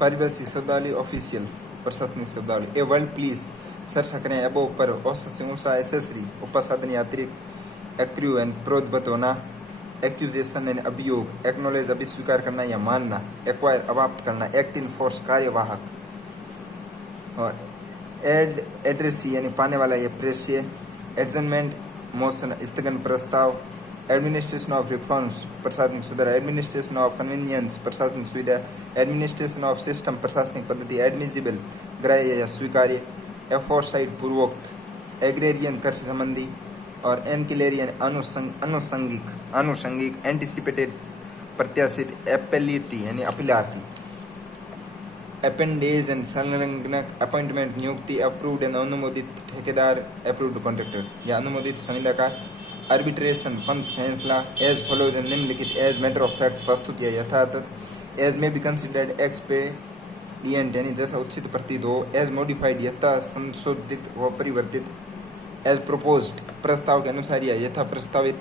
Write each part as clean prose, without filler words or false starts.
पारिभाषिक शब्दावली ऑफिशियल प्रशासनिक शब्दावली। ए वर्ल्ड प्लीज सर्च करें एबो पर औसत से ऊंचा एसेसरी उपसाधन या अतिरिक्त एक्रू एंड प्रोद्भत होना, एक्यूजेशन एंड अभियोग, एक्नोलेज अभी स्वीकार करना या मानना, एक्वायर अवाप्त करना, एक्ट इन फोर्स कार्यवाहक, और एड एड्रेसी यानी पाने वाला या प्रेष्य, एडजमेंट मोशन स्थगन प्रस्ताव, एडमिनिस्ट्रेशन ऑफ रिफॉर्म्स प्रशासनिक सुधार, एडमिनिस्ट्रेशन ऑफ कन्वीनियंस प्रशासनिक सुविधा, एडमिनिस्ट्रेशन ऑफ सिस्टम प्रशासनिक पद्धति, एडमिजिबल ग्राह्य या स्वीकार्य, एफोरसाइट पूर्वोक्त, एग्रेरियन कर संबंधी, और एनकिलेरियन आनुषंगिक, एंटिसिपेटेड प्रत्याशित, एपेलिटी यानी अपीलार्थी, अपेंडेज एंड संलग्नक, अपॉइंटमेंट नियुक्ति, अप्रूव्ड एंड अनुमोदित ठेकेदार, अप्रूव्ड कॉन्ट्रैक्टर या अनुमोदित संविदाकार, आर्बिट्रेशन पंच फैसला, एज फॉलोज निम्नलिखित, एज मैटर ऑफ फैक्ट प्रस्तुत या यथार्थ, एज में बी कंसिडर्ड एक्सपेडिएंट यानी जैसा उचित प्रतीत हो, एज मॉडिफाइड यथा संशोधित व परिवर्तित, एज प्रोपोज्ड प्रस्ताव के अनुसार या यथा प्रस्तावित,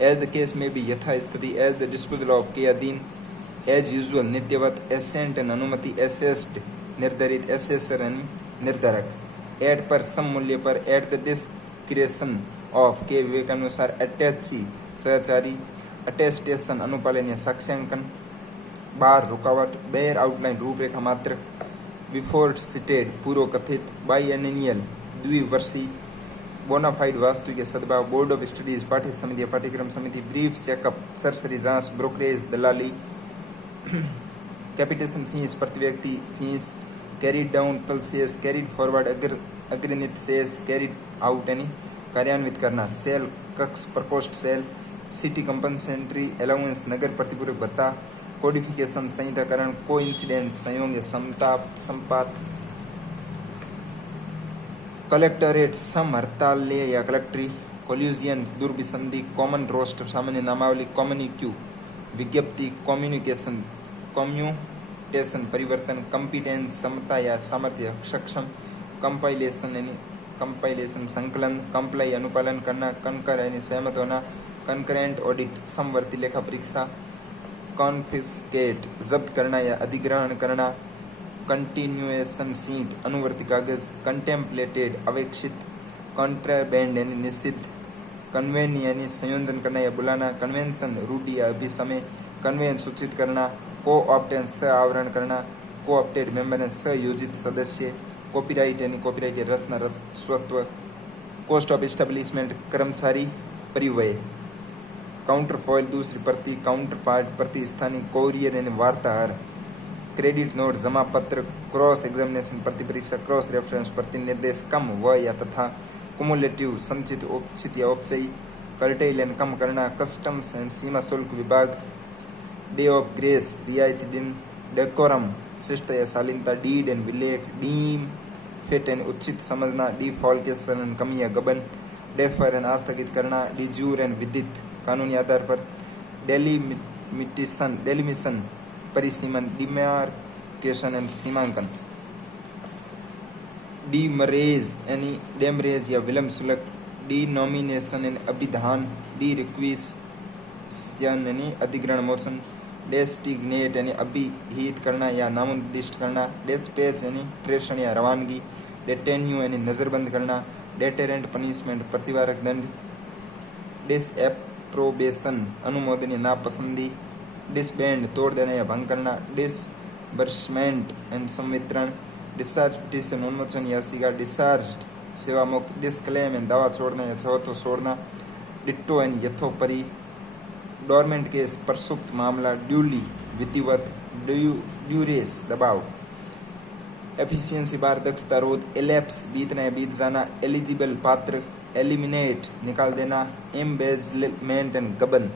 एज द केस में भी यथा स्थिति, एज द डिस्पोजल ऑफ के अधीन, एज यूजुअल नित्यवत, एसेंट एंड अनुमति, एसेस्ड निर्धारित, एसेसर यानी निर्धारक, एट पर सम मूल्य पर, एट द डिस्क्रेशन ऑफ के विवेकानुसार, अटैची सहचारी, अटेस्टेशन अनुपालन या साक्ष्यांकन, बार रुकावट, बेयर आउटलाइन रूपरेखा मात्र, बिफोर सिटेड पूर्व कथित, बाइएनियल द्विवर्षीय, बोनाफाइड वास्तु के सद्भाव, बोर्ड ऑफ स्टडीज पाठ्य समिति पाठ्यक्रम समिति, ब्रीफ चेकअप सरसरी जांच, ब्रोकरेज दलाली, कैपिटेशन फीस प्रति व्यक्ति फीस, कैरिड डाउन कल शेष, कैरिड फॉरवर्ड अग्रनित शेष, कैरिड आउट यानी कार्यान्वित करना, सेल कक्ष प्रकोष्ठ सेल, सिटी कंपनसेंट्री अलाउंस नगर प्रतिपूरक भत्ता, कोडिफिकेशन संहिताकरण, को इंसिडेंस संयोग या संपात, कलेक्टरेट सम हड़ताल या कलेक्ट्री, कोल्यूजियन दुर्विसंधि, कॉमन रोस्टर सामान्य नामावली, कम्युनिक्यू विज्ञप्ति, कम्यूटेशन परिवर्तन, कंपिटेंस समता या सामर्थ्य सक्षम, कंपाइलेशन यानी कंपाइलेशन संकलन, कंप्लाई अनुपालन करना, कंकर यानी सहमत होना, कंकरेंट ऑडिट समवर्ती लेखा परीक्षा, कॉन्फिस्केट जब्त करना या अधिग्रहण करना, कंटिन्यूएशन सीट अनुवर्ती कागज, कंटेम्पलेटेड अवेक्षित, कॉन्ट्राबैंड यानी निषिद्ध, कन्वेन यानी संयोजन करना या बुलाना, कन्वेंशन रूढ़ि या अभिसमय, कन्वेन सूचित करना, को ऑप्टेंस स आवरण करना, को ऑप्टेड मेंबर संयोजित सदस्य, कॉपीराइट यानी कॉपीराइट या रचना स्वत्व, कॉस्ट ऑफ एस्टेब्लिशमेंट कर्मचारी परिव्यय, काउंटर फॉइल दूसरी प्रति, काउंटर पार्ट प्रति स्थानीय, कोरियर यानी वार्ताहर, क्रेडिट नोट जमा पत्र, क्रॉस एग्जामिनेशन प्रति परीक्षा, क्रॉस रेफरेंस प्रति निर्देश कम व या तथा, कुमुलेटिव संचित औपचित या औपचयी, कर्टेल एंड कम करना, कस्टम्स एंड सीमा शुल्क विभाग, डे ऑफ ग्रेस रियायती दिन, डेकोरम शिष्ट या शालीनता, डीड एंड विलेख, डीम फिट एंड उचित समझना, डिफॉल्केशन एंड कमी या गबन, डेफर एंड आस्थगित करना, डिज्यूर एंड विदित कानूनी आधार पर, डेलिमिशन परिसीमन, डिमार्केशन एंड सीमांकन, डीमरेज यानी डेमरेज या विलम्ब शुल्क, डिनोमिनेशन एंड अभिधान, डी रिक्विजिशन यानी अधिग्रहण मोशन, डेस्टिग्नेट यानी अभिहित करना या नामोदिष्ट करना, डेस्पैच यानी प्रेषण या रवानगी, डेटेन्यू यानी नज़रबंद करना, डेटेरेंट पनिशमेंट प्रतिवारक दंड, डिसएप्रोबेशन अनुमोदन या नापसंदी, डिसबैंड तोड़ देना या भंग करना, डिसबर्समेंट एंड संवितरण, डिस्चार्ज पिटीशन उन्मोचन या सिगा, डिस्चार्ज सेवा मुक्त, डिस्क्लेम एंड दावा छोड़ना या छवतो छोड़ना, डिट्टो एंड यथोपरि, डोरमेंट केस प्रसुप्त मामला, ड्यूली विधिवत, ड्यूरेस दबाव, एफिशिएंसी बार दक्षता रोध, एलेप्स बीतना या बीत जाना, एलिजिबल पात्र, एलिमिनेट निकाल देना, एम्बेजलमेंट एंड गबन,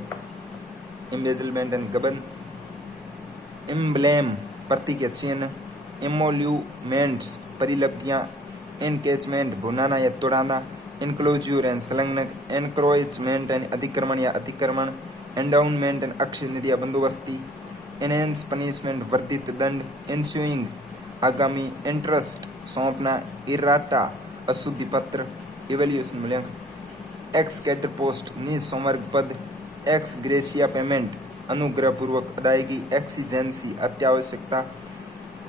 एम्ब्लेम प्रतीक या चिन्ह, एमोल्यूमेंट्स परिलब्धियाँ, एनकेचमेंट भुनाना या तोड़ाना, इनक्लोज्यूर एंड संलग्नक, एनक्रोचमेंट एंड अतिक्रमण या अतिक्रमण, एंडाउनमेंट एंड अक्षय निधि या बंदोबस्ती, एनहेंस पनिशमेंट वर्धित दंड, एंस्यूइंग आगामी, इंटरेस्ट सौंपना, इराटा अशुद्धि पत्र, इवेल्यूएशन मूल्यांकन, एक्स कैडर पोस्ट निसंवर्ग पद, एक्स ग्रेशिया पेमेंट अनुग्रहपूर्वक अदायगी, एक्सीजेंसी अत्यावश्यकता,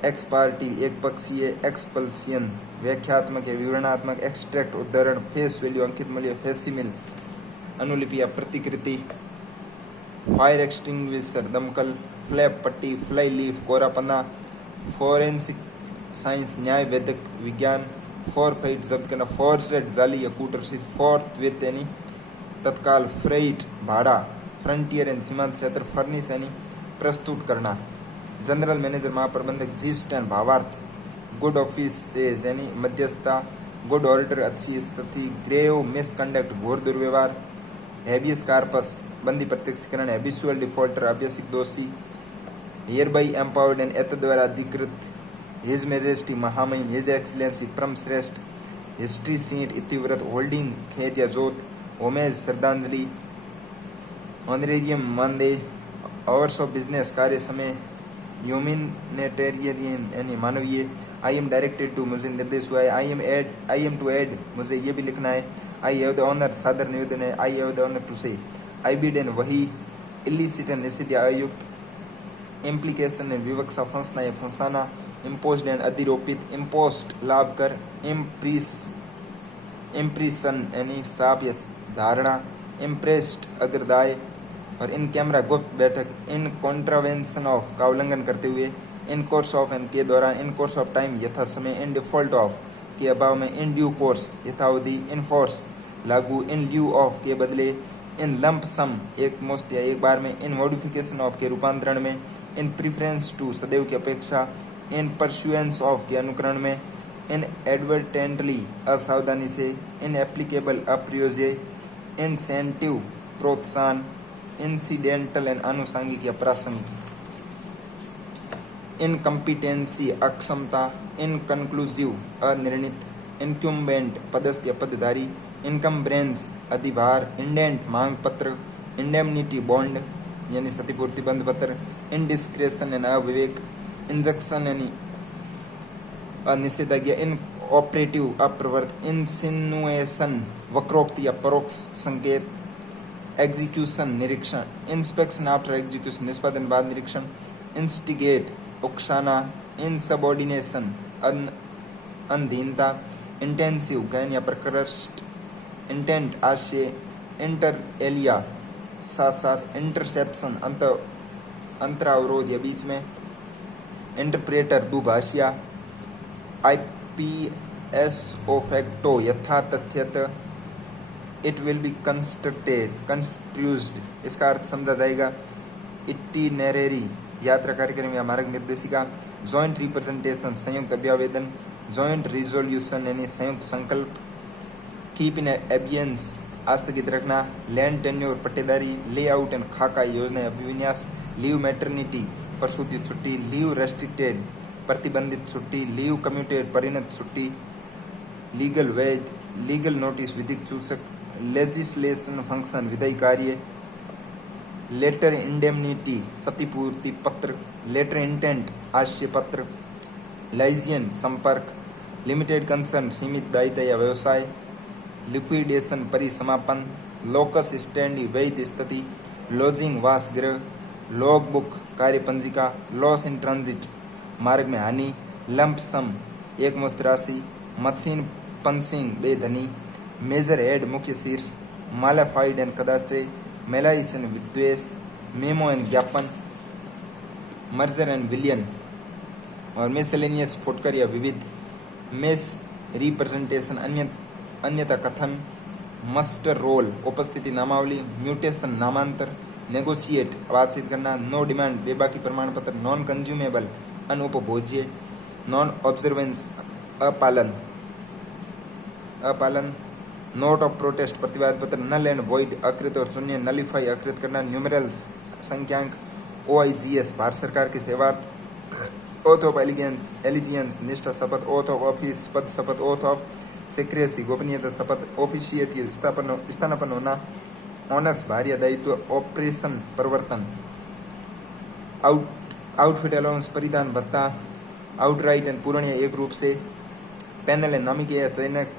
एक्सपार्टिव एक पक्षीय, एक्सपल्सियन व्याख्यात्मक या विवरणात्मक, एक्सट्रैक्ट उदाहरण, फेस वैल्यू अंकित मूल्य, फेसिमिल अनुलिपि या प्रतिकृति, फायर एक्सटिंग्विशर दमकल, फ्लैप पट्टी, फ्लाई लीफ कोरा पन्ना, फोरेंसिक साइंस न्याय वैद्यक विज्ञान, फॉरफाइट जब्त करना, फॉरसेट जाली या कूटर से, फोर्थ विथ यानी तत्काल, फ्रेट भाड़ा, फ्रंटियर एंड सीमांत क्षेत्र, फर्निश यानी प्रस्तुत करना, जनरल मैनेजर महाप्रबंधक, जिस्ट एंड भावार्थ, गुड ऑफिसेज यानी मध्यस्थता, गुड ऑर्डर अच्छी स्थिति, ग्रेव मिसकंडक्ट घोर दुर्व्यवहार, हैबियस कार्पस बंदी प्रत्यक्षीकरण, हैबिचुअल डिफॉल्टर अभ्यासिक दोषी, हियर बाई एम्पावर्ड एंड एत द्वारा अधिकृत, हिज मेजेस्टी महामहिम, हिज एक्सीलेंसी परम श्रेष्ठ, हिस्ट्री सीट इतिव्रत, होल्डिंग खेत या जोत, होमेज श्रद्धांजलि, ऑनरेरियम मानदेय, आवर्स ऑफ बिजनेस कार्य समय, ह्यूमैनिटेरियन यानी मानवीय, आई एम डायरेक्टेड टू मुझे निर्देश हुआ है, आई एम टू ऐड मुझे ये भी लिखना है, आई हैव द ऑनर सादर निवेदन है, I have the honour to say, I bid an वही, इलिसिट एंड निषिद्ध या अयुक्त, इम्प्लीकेशन एंड विवक्षा फंसना या फंसाना, इम्पोज्ड एंड अधिरोपित, इम्पोस्ट लाभ कर, इम्प्रीसन यानी साप या धारणा, इम्प्रेस्ड अग्रदाय, और इन कैमरा गुप्त बैठक, इन कॉन्ट्रावेंशन ऑफ का उल्लंघन करते हुए, इन कोर्स ऑफ एंड के दौरान, इन कोर्स ऑफ टाइम यथा समय, इन डिफॉल्ट ऑफ के अभाव में, इन ड्यू कोर्स यथावधि, इन फोर्स लागू, इन ल्यू ऑफ के बदले, इन लंप सम एक मुश्त या एक बार में, इन मॉडिफिकेशन ऑफ के रूपांतरण में, इन प्रिफरेंस टू सदैव की अपेक्षा, इन परस्यूएंस ऑफ के अनुकरण में, इन एडवर्टेंटली असावधानी से, इन एप्लीकेबल अप्रयोज्य, इंसेंटिव प्रोत्साहन, इंसिडेंटल एंड आनुषंगिक या प्रासंगिक, इनकम्पिटेंसी अक्षमता, इनकन्क्लूसिव अनिर्णित, इनक्यूम्बेंट पदस्थ या पदधारी, इनकम्ब्रेंस अधिभार, इंडेंट मांग पत्र, इंडेमनिटी बॉन्ड यानी क्षतिपूर्ति बंध पत्र, इनडिस्क्रेशन यानी अविवेक, इंजक्शन यानी निषेधाज्ञा, इन ऑपरेटिव अप्रवर्त, इंसिनुएशन वक्रोक्ति या परोक्ष संकेत, एग्जीक्यूशन निरीक्षण, इंस्पेक्शन आफ्टर एग्जीक्यूशन निष्पादन बाद निरीक्षण, इंस्टिगेट उकसाना, इनसबऑर्डिनेशन अधीनता, इंटेंसिव गहन या प्रकृष्ट, इंटेंट आशय, इंटर एलिया साथ साथ, इंटरसेप्शन अंतरावरोध या बीच में, इंटरप्रेटर दुभाषिया, IPS फैक्टो यथा तथ्यत, इट विल बी कंस्ट्रक्टेड इसका अर्थ समझा जाएगा, इटिनरेरी यात्रा कार्यक्रम या मार्ग निर्देशिका, जॉइंट रिप्रेजेंटेशन संयुक्त अभ्यावेदन, जॉइंट रिजोल्यूशन यानी संयुक्त संकल्प, कीप इन एबियंस आस्थगित रखना, लैंड टेन्योर पट्टेदारी, लेआउट एंड खाका योजना अभिविन्यास, लीव मैटरनिटी प्रसूति छुट्टी, लीव रेस्ट्रिक्टेड प्रतिबंधित छुट्टी, लीव कम्यूटेड परिणत छुट्टी, लीगल वैध, लीगल नोटिस विधिक सूचक, लेजिस्लेशन फंक्शन विधायी कार्य, लेटर इंडेमनिटी क्षतिपूर्ति पत्र, लेटर इंटेंट आश्य पत्र, लाइजियन संपर्क, लिमिटेड कंसर्न सीमित दायित्व या व्यवसाय, लिक्विडेशन परिसमापन, लोकस स्टैंडी वैध स्थिति, लॉजिंग वासगृह, लॉग बुक कार्य पंजिका, लॉस इन ट्रांजिट मार्ग में हानि, लंप सम एक मुश्त राशि, मशीन पंचिंग बेधनी, मेजर हेड मुख्य शीर्ष, मालाफाइड एंड कदाचे, मेलाइस एंड विद्वेष, मेमो एंड ज्ञापन, मर्जर एंड विलियन, और मिसलेनियस फुटकर या विविध, मिस रिप्रेजेंटेशन अन्यथा कथन, मस्टर रोल उपस्थिति नामावली, म्यूटेशन नामांतर, नेगोशिएट बातचीत करना, नो डिमांड बेबाकी प्रमाण पत्र, नॉन कंज्यूमेबल अनुपभोज्य, नॉन ऑब्जर्वेंस अपालन, नोट ऑफ प्रोटेस्ट प्रतिवाद पत्र, नल एंड वॉइड अकृत और शून्य, नलिफाई अकृत करना, न्यूमेरल्स संख्यांक, OIGS भारत सरकार के सेवार्थ, ओथ ऑफ एलिजियंस निष्ठा शपथ, ओथ ऑफ ऑफिस पद शपथ, ओथ ऑफ सीक्रेसी गोपनीयता शपथ, ऑफिशिएट स्थानापन्न होना, ऑनर्स भार्य दायित्व, ऑपरेशन परिवर्तन, आउटफिट अलाउंस परिधान भत्ता, आउटराइट एंड पूर्ण या एक रूप से, पैनल एंड नामिक या चयनक,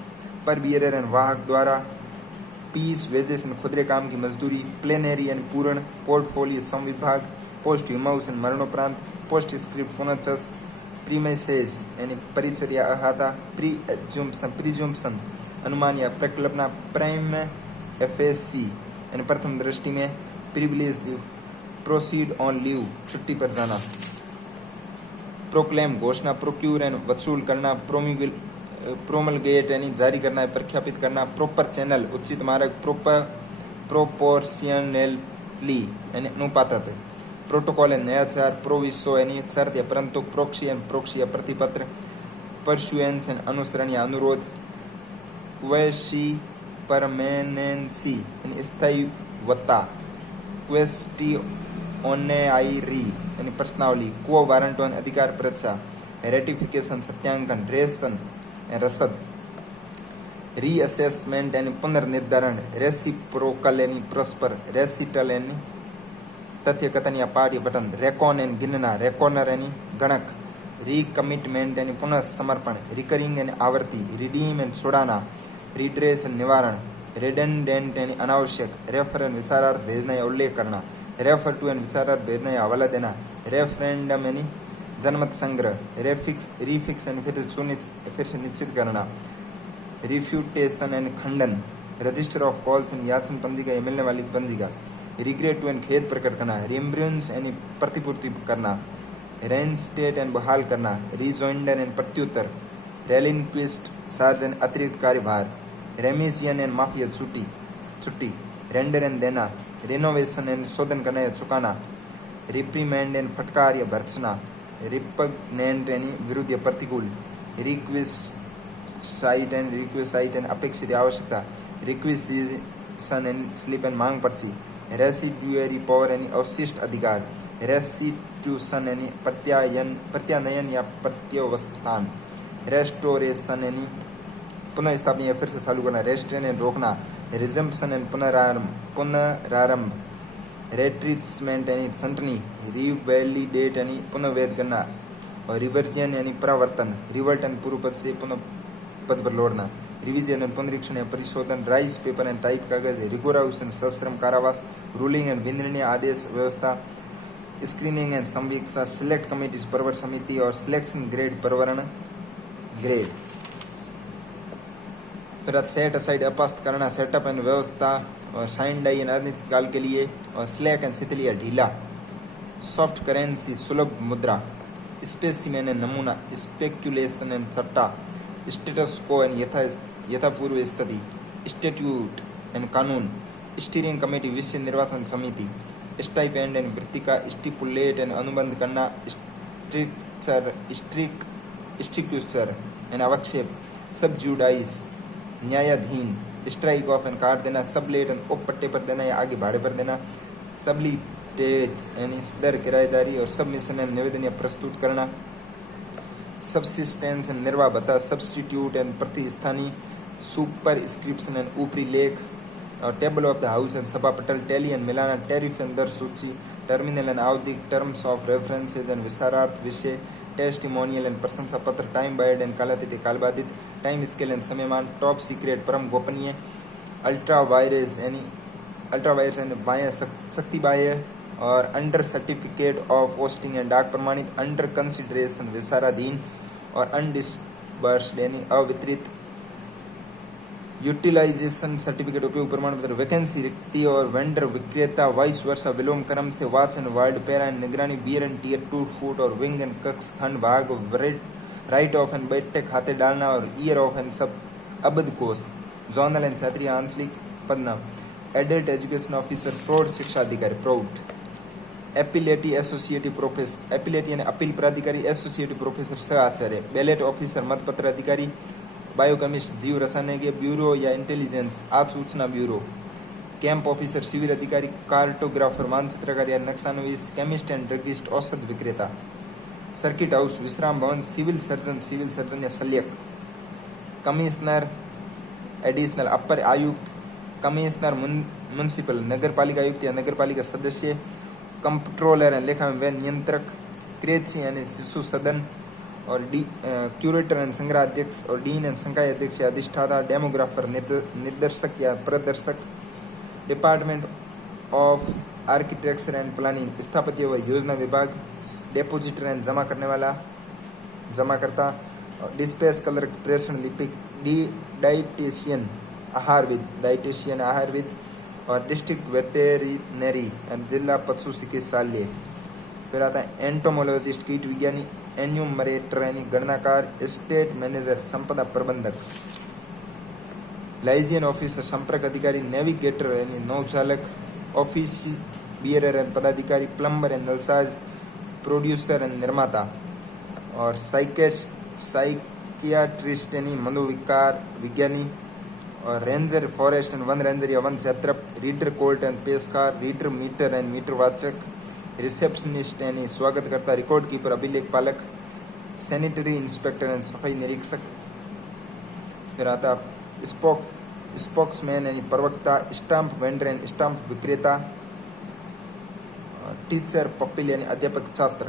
पर बियरर एंड वाहक द्वारा, पीस वेजेस एंड खुदरे काम की मजदूरी, प्लेनरी एंड पूर्ण, पोर्टफोलियो संविभाग, पोस्ट ह्यूमाउस एंड मरणोपरांत, पोस्ट स्क्रिप्ट पुनर्चस, प्रीमाइसेस यानी परिचय या अहाता, प्रीजम्पशन अनुमान या प्रकल्पना, प्राइम एफएससी यानी प्रथम दृष्टि में, privilege leave, proceed on leave छुट्टी पर जाना, प्रोक्लेम घोषणा, प्रोक्यूर यानी वसूल करना, प्रोमलगेट यानी जारी करना है, प्रख्यापित करना, प्रोपर चैनल उचित मार्ग, प्रोपोर्शनली यानी अनुपातक, प्रोटोकॉल यानी नयाचार, प्रोविसो यानी शर्त या परंतु, प्रोक्सी यानी प्रोक्सी या प्रतिपत्र, परसुएंस यानी अनुसरण या अनुरोध, क्वेशी परमेनेंसी यानी स्थायीवत्ता, क्वेस्टिओनेआइरी यानी प्रश्नावली, क्वो वारंटो यानी अधिकार परीक्षा, रेटिफिकेशन सत्यांकन, रेशन रसद, रीअसेसमेंट यानी पुनर्निर्धारण, रेसिप्रोकल यानी परस्पर, रेसिटल यानी तथ्य कथन या पाठ या पठन, रेकॉन यानी गिनना, रेकॉनर यानी गणक, रिकमिटमेंट यानी पुनः समर्पण, रिकरिंग यानी आवर्ती, रिडीम यानी छुड़ाना, रिड्रेस यानी निवारण, रेडेंडेंट यानी अनावश्यक, रेफर यानी विचारार्थ भेजना या उल्लेख करना, रेफर टू यानी विचारार्थ भेजना या हवाला देना, रेफरेंडम यानी जनमत संग्रह, रीफिक्स यानी फिर से निश्चित करना, रिफ्यूटेशन यानी खंडन, रजिस्टर ऑफ कॉल्स यानी याचन पंजिका या मिलने वाली पंजिका, रिग्रेट यानी खेद प्रकट करना, रिम्ब्रेंस यानी प्रतिपूर्ति करना, रेनस्टेट यानी बहाल करना, रिजॉइंडर यानी प्रत्युत्तर, रेलिनक्विस्ट चार्ज यानी अतिरिक्त कार्यभार, रेमिसियन यानी माफी या छुट्टी, रेंडर यानी देना, रिनोवेशन यानी शोधन करना या चुकाना, रिप्रीमेंड यानी फटकार या भर्त्सना, रिपग्नेंट यानी विरुद्ध या प्रतिकूल, रिक्वेसाइट यानी अपेक्षित आवश्यकता, रिक्विजिशन यानी स्लिप यानी मांग पर्ची, रेसिड्यूअरी पावर यानी अवशिष्ट अधिकार, रेस्टिट्यूशन यानी प्रत्यानयन या प्रत्यावस्थान, रेस्टोरेशन यानी पुनः स्थापना या फिर से चालू करना, रेस्ट्रेन यानी रोकना, रिजम्पशन यानी पुनरारंभ, रेट्रीचमेंट यानी छंटनी, रिवैलिडेट यानी पुनः वैध करना, और रिवर्जन यानी परावर्तन, रिवर्ट यानी पूर्व पद से पुनः पद पर लौटना, रिविजन यानी पुनरीक्षण या परिशोधन, राइस पेपर एंड टाइप कागज, रिगोराउस एंड सश्रम कारावास, रूलिंग एंड विनिर्णय आदेश व्यवस्था, स्क्रीनिंग एंड संवीक्षा, सिलेक्ट कमिटीज परवर समिति, और सिलेक्शन ग्रेड परवरण ग्रेड। फिर सेट असाइड अपास्त करना, सेटअप एंड व्यवस्था, और साइन डाई एंड अनिश्चित काल के लिए, और स्लैक एंड शिथिल या ढीला, सॉफ्ट करेंसी सुलभ मुद्रा, स्पेसिमेन एंड नमूना, स्पेक्युलेशन एंड सट्टा, स्टेटस को एंड यथापूर्व स्थिति, स्टेट्यूट एंड कानून, स्टीयरिंग कमेटी विषय निर्वाचन समिति, stipend and Vrittika, stipulate and अनुबंध करना, स्ट्रिक्चर एंड अवक्षेप, सब जुडाइस न्यायाधीन, स्ट्राइक ऑफ एंड काट देना, सबलेट एंड उप पट्टे पर देना या आगे भाड़े पर देना, सबलीटेज यानी दर किराएदारी, और सबमिशन एंड निवेदन या प्रस्तुत करना, सबसिस्टेंस एंड निर्वाह भत्ता, सब्सटीट्यूट एंड प्रतिस्थानी, सुपरस्क्रिप्शन एंड ऊपरी लेख, और table of the house and सभा पटल, टैली एंड मिलाना, टैरिफ एंड दर सूची, टर्मिनल एंड आवधिक, टर्म्स ऑफ रेफरेंसेज एंड विचारार्थ विषय, टेस्टिमोनियल एंड प्रशंसा पत्र, टाइम बायड एंड कालातीत कालबाधित, टाइम स्केल एंड समयमान, टॉप सीक्रेट परम गोपनीय, अल्ट्रा वायरस यानी बाह्य शक्ति बाह्य, और under certificate of posting and डाक प्रमाणित, अंडर कंसिडरेशन विचाराधीन, और अनडिस्बर्स्ड यानी अवितरित, यूटिलाइजेशन सर्टिफिकेट उपयोग प्रमाण पत्र, वैकेंसी रिक्ति, और वेंडर विक्रेता, वाइस वर्षा विलोम क्रम से, watch and ward para and निगरानी, बियर एंड टियर 2 फूट और विंग एंड कक्ष खंड भाग, राइट ऑफ एंड बैठे खाते डालना, और ईयर ऑफ एंड सब अबध कोष, जोनल एंड क्षेत्रीय आंचलिक पदनाम, एडल्ट एजुकेशन ऑफिसर, प्रौढ़ शिक्षा अधिकारी, प्रौढ़, एपिलेटी एसोसिएटिव प्रोफेसर, एपिलेटी यानी अपील प्राधिकारी, एसोसिएटिव प्रोफेसर सह आचार्य, बैलेट ऑफिसर मतपत्र अधिकारी, बायोकेमिस्ट जीव रसायन ब्यूरो या इंटेलिजेंस आसूचना ब्यूरो, कैंप ऑफिसर शिविर अधिकारी, कार्टोग्राफर मानचित्रकार या नक्शानवीस, केमिस्ट एंड ड्रगिस्ट औषध विक्रेता, सर्किट हाउस विश्राम भवन, सिविल सर्जन या शल्यक, कमिश्नर एडिशनल अपर आयुक्त, कमिश्नर म्युनिसिपल नगर पालिका आयुक्त या नगर पालिका सदस्य, कंट्रोलर एंड लेखा व नियंत्रक, क्रेची यानी शिशु सदन, और क्यूरेटर एंड संग्रह अध्यक्ष, और डीन एंड संकाय अध्यक्ष या अधिष्ठाता, डेमोग्राफर निर्देशक या प्रदर्शक, department of architecture and planning स्थापत्य व योजना विभाग, डिपोजिटर एंड जमा करने वाला, जमाकर्ता डिस्पेस कलर प्रेषण लिपिक डाइटिशियन आहारविद और डिस्ट्रिक्ट वेटेरिनरी एंड जिला पशु चिकित्सालय। फिर आता है एंटोमोलॉजिस्ट कीट विज्ञानी, एन्यूमरेटर यानी गणनाकार, स्टेट मैनेजर संपदा प्रबंधक, लाइजियन ऑफिसर संपर्क अधिकारी, नेविगेटर यानी नौचालक, ऑफिस बियरर एंड पदाधिकारी, प्लम्बर एंड नलसाज, प्रोड्यूसर एंड निर्माता, और साइकियाट्रिस्ट यानी मनोविकार विज्ञानी, और रेंजर फॉरेस्ट एंड वन रेंजर या वन क्षेत्रप, रीडर कोर्ट एंड पेशकार, रीडर मीटर एंड मीटर वाचक, रिसेप्शनिस्ट यानी स्वागतकर्ता, रिकॉर्ड कीपर अभिलेख पालक, सैनिटरी इंस्पेक्टर एंड सफाई निरीक्षक। फिर आता स्पोक्समैन यानी प्रवक्ता, स्टाम्प वेंडर एंड स्टाम्प विक्रेता, टीचर पपिल यानी अध्यापक छात्र।